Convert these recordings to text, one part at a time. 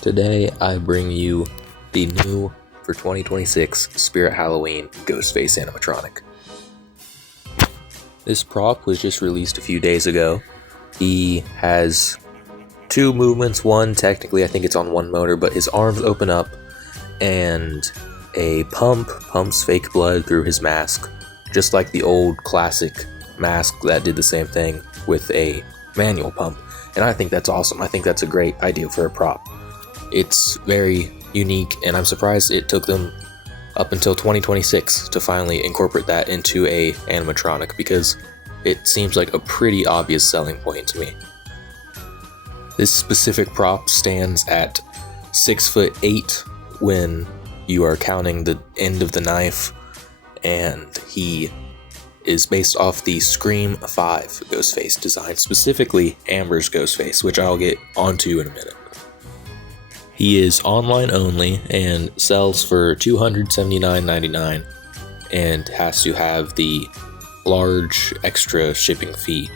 Today I bring you the new for 2026 Spirit Halloween Ghostface animatronic. This prop was just released a few days ago. He has two movements. One, technically I think it's on one motor, but his arms open up and a pump pumps fake blood through his mask, just like the old classic mask that did the same thing with a manual pump. And I think that's awesome. I think that's a great idea for a prop. It's very unique, and I'm surprised it took them up until 2026 to finally incorporate that into a animatronic, because it seems like a pretty obvious selling point to me. This specific prop stands at 6'8" when you are counting the end of the knife, and he is based off the Scream 5 Ghostface design, specifically Amber's Ghostface, which I'll get onto in a minute. He is online only and sells for $279.99 and has to have the large extra shipping fee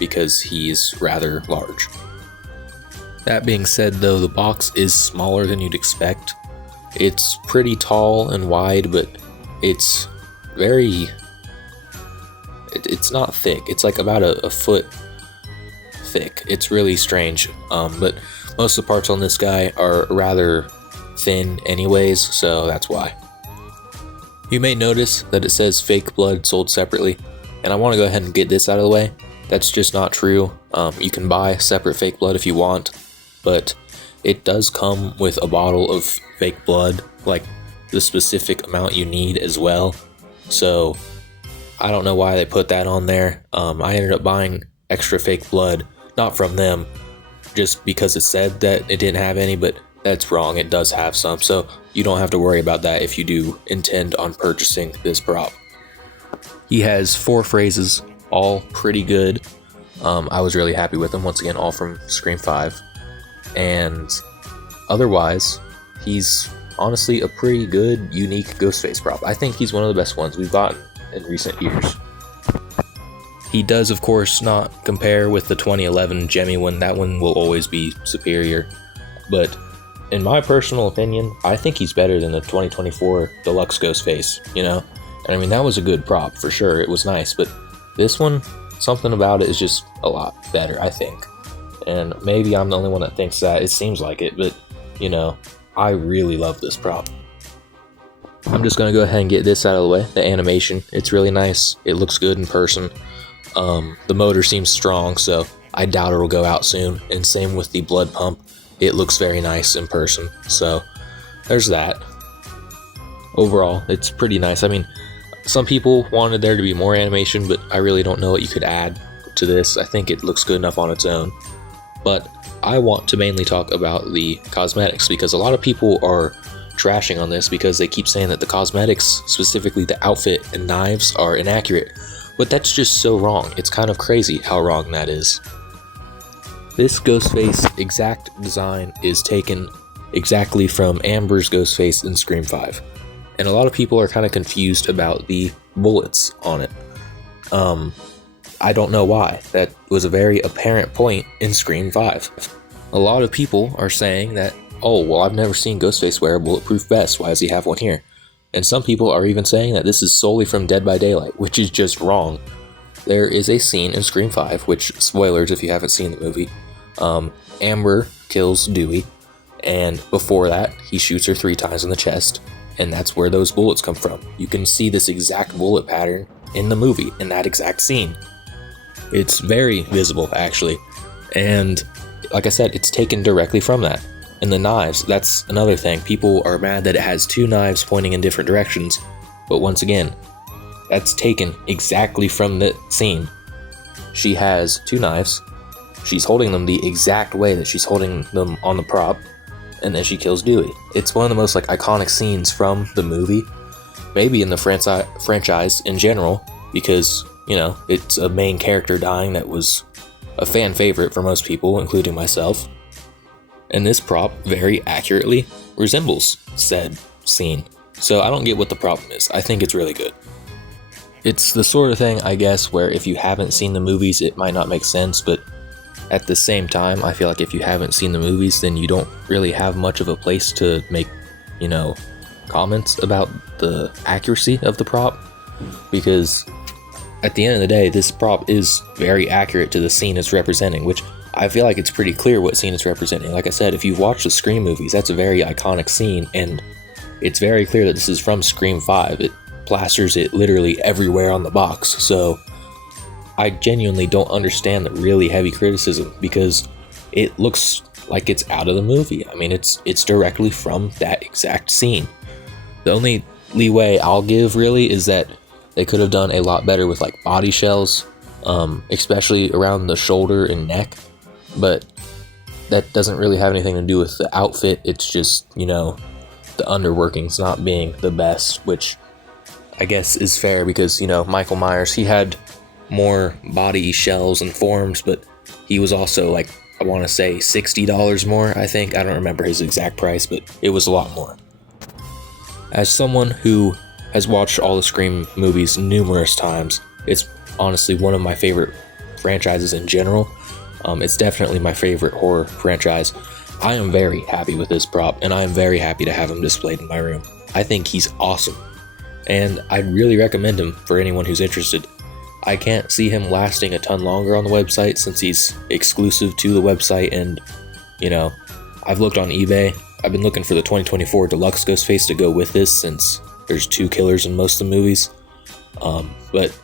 because he's rather large. That being said, though, the box is smaller than you'd expect. It's pretty tall and wide, but it's not thick. It's like about a foot thick. It's really strange, but most of the parts on this guy are rather thin anyways, so that's why. You may notice that it says fake blood sold separately, and I want to go ahead and get this out of the way. That's just not true. You can buy separate fake blood if you want, but it does come with a bottle of fake blood, like the specific amount you need as well. So I don't know why they put that on there. I ended up buying extra fake blood, not from them, just because it said that it didn't have any, but that's wrong. It does have some, so you don't have to worry about that if you do intend on purchasing this prop. He has 4 phrases, all pretty good. I was really happy with them, once again, all from Scream 5. And otherwise, he's honestly a pretty good, unique Ghostface prop. I think he's one of the best ones we've gotten in recent years. He does, of course, not compare with the 2011 Gemmy one. That one will always be superior. But in my personal opinion, I think he's better than the 2024 Deluxe Ghostface, you know? And I mean, that was a good prop, for sure. It was nice. But this one, something about it is just a lot better, I think. And maybe I'm the only one that thinks that. It seems like it, but, you know, I really love this prop. I'm just going to go ahead and get this out of the way. The animation, it's really nice. It looks good in person. The motor seems strong, so I doubt it'll go out soon. And same with the blood pump. It looks very nice in person. So there's that. Overall, it's pretty nice. I mean, some people wanted there to be more animation, but I really don't know what you could add to this. I think it looks good enough on its own. But I want to mainly talk about the cosmetics, because a lot of people are trashing on this because they keep saying that the cosmetics, specifically the outfit and knives, are inaccurate. But that's just so wrong. It's kind of crazy how wrong that is. This Ghostface exact design is taken exactly from Amber's Ghostface in Scream 5. And a lot of people are kind of confused about the bullets on it. I don't know why. That was a very apparent point in Scream 5. A lot of people are saying that, oh, well, I've never seen Ghostface wear a bulletproof vest. Why does he have one here? And some people are even saying that this is solely from Dead by Daylight, which is just wrong. There is a scene in Scream 5, which, spoilers if you haven't seen the movie, Amber kills Dewey, and before that, he shoots her 3 times in the chest, and that's where those bullets come from. You can see this exact bullet pattern in the movie, in that exact scene. It's very visible, actually, and like I said, it's taken directly from that. And the knives, that's another thing. People are mad that it has 2 knives pointing in different directions, but once again, that's taken exactly from the scene. She has 2 knives, she's holding them the exact way that she's holding them on the prop, and then she kills Dewey. It's one of the most iconic scenes from the movie, maybe in the franchise in general, because, you know, it's a main character dying that was a fan favorite for most people, including myself. And this prop very accurately resembles said scene. So I don't get what the problem is. I think it's really good. It's the sort of thing, I guess, where if you haven't seen the movies, it might not make sense, but at the same time, I feel like if you haven't seen the movies, then you don't really have much of a place to make, comments about the accuracy of the prop, because at the end of the day, this prop is very accurate to the scene it's representing, which I feel like it's pretty clear what scene it's representing. Like I said, if you've watched the Scream movies, that's a very iconic scene, and it's very clear that this is from Scream 5. It plasters it literally everywhere on the box, so I genuinely don't understand the really heavy criticism, because it looks like it's out of the movie. I mean, it's directly from that exact scene. The only leeway I'll give really is that they could have done a lot better with like body shells, especially around the shoulder and neck, but that doesn't really have anything to do with the outfit. It's just, the underworkings not being the best, which I guess is fair because, Michael Myers, he had more body shells and forms, but he was also like, I want to say $60 more, I think. I don't remember his exact price, but it was a lot more. As someone who has watched all the Scream movies numerous times, it's honestly one of my favorite franchises in general. It's definitely my favorite horror franchise. I am very happy with this prop, and I am very happy to have him displayed in my room. I think he's awesome, and I'd really recommend him for anyone who's interested. I can't see him lasting a ton longer on the website since he's exclusive to the website, and, I've looked on eBay. I've been looking for the 2024 Deluxe Ghostface to go with this since there's 2 killers in most of the movies. But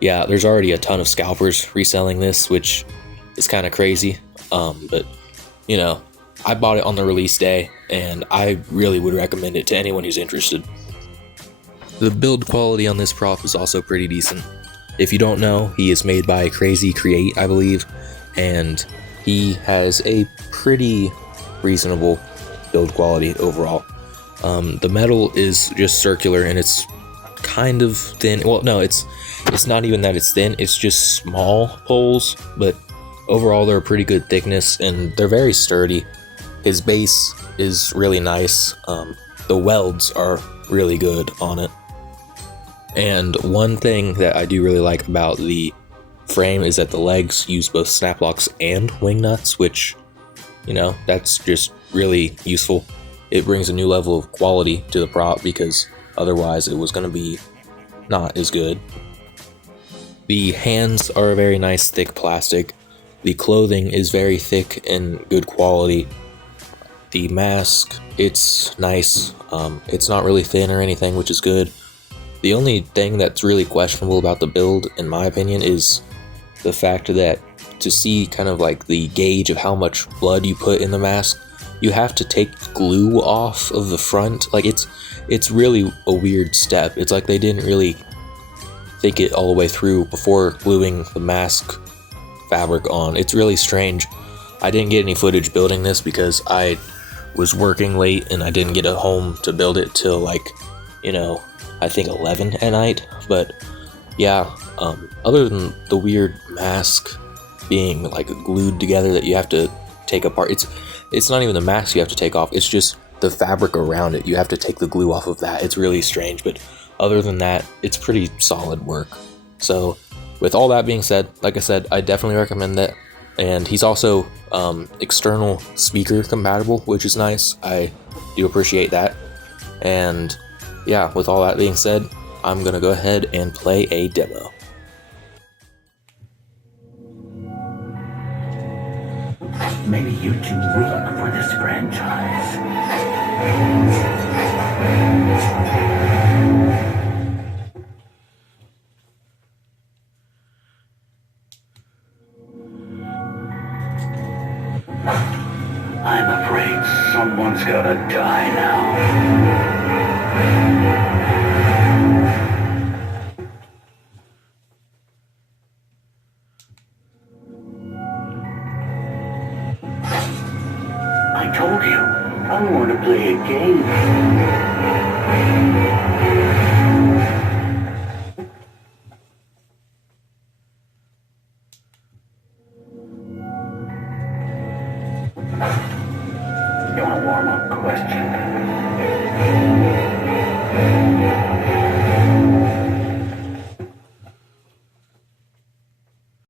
yeah, there's already a ton of scalpers reselling this, which is kind of crazy. But, I bought it on the release day, and I really would recommend it to anyone who's interested. The build quality on this prop is also pretty decent. If you don't know, he is made by Crazy Create, I believe, and he has a pretty reasonable build quality overall. The metal is just circular, and it's kind of thin. Well, no, it's not even that it's thin, it's just small holes, but overall they're a pretty good thickness, and they're very sturdy. His base is really nice. The welds are really good on it. And one thing that I do really like about the frame is that the legs use both snap locks and wing nuts, which, that's just really useful. It brings a new level of quality to the prop because otherwise it was going to be not as good. The hands are a very nice thick plastic. The clothing is very thick and good quality. The mask, it's nice. It's not really thin or anything, which is good. The only thing that's really questionable about the build, in my opinion, is the fact that to see kind of like the gauge of how much blood you put in the mask, you have to take glue off of the front. Like, it's really a weird step. It's like they didn't really think it all the way through before gluing the mask fabric on. It's really strange. I didn't get any footage building this because I was working late and I didn't get home to build it till I think 11 at night. But yeah, other than the weird mask being like glued together that you have to take apart, it's not even the mask you have to take off, it's just the fabric around it. You have to take the glue off of that. It's really strange, but other than that, it's pretty solid work. So with all that being said, like I said, I definitely recommend that. And he's also external speaker compatible, which is nice. I do appreciate that. And yeah, with all that being said, I'm gonna go ahead and play a demo. Maybe you're too weak for this franchise. I'm afraid someone's gotta die now. I told you, I want to play a game. You want a warm-up question?